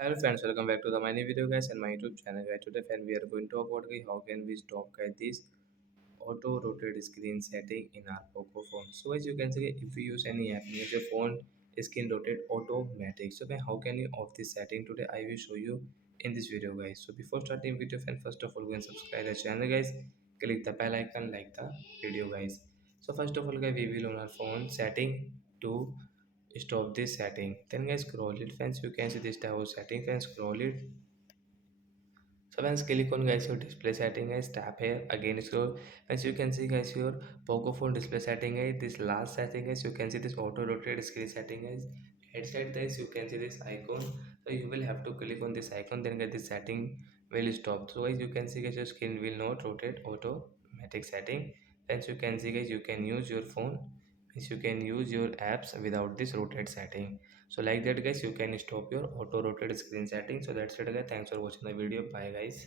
Hello friends, welcome back to the my new video guys and my YouTube channel guys. Today friend we are going to talk about guys, how can we stop guys this auto rotate screen setting in our Poco phone. So as you can see if we use any app means your phone screen rotate automatic. So guys, how can you off this setting today? I will show you in this video guys. So before starting video friend, first of all go and subscribe the channel guys. Click the bell icon like the video guys. So first of all guys we will on our phone setting to stop this setting. Then guys scroll it friends, you can see this type of setting friends, scroll it. So once click on guys your display setting guys, tap here again scroll. As you can see guys your Poco phone display setting guys, this last setting guys, you can see this auto rotate screen setting guys. Headset guys, you can see this icon, so you will have to click on this icon, then get this setting will stop. So guys you can see guys your screen will not rotate automatic setting. Hence you can see guys you can use your phone, means you can use your apps without this rotate setting. So like that guys you can stop your auto rotate screen setting. So that's it guys, thanks for watching the video, bye guys.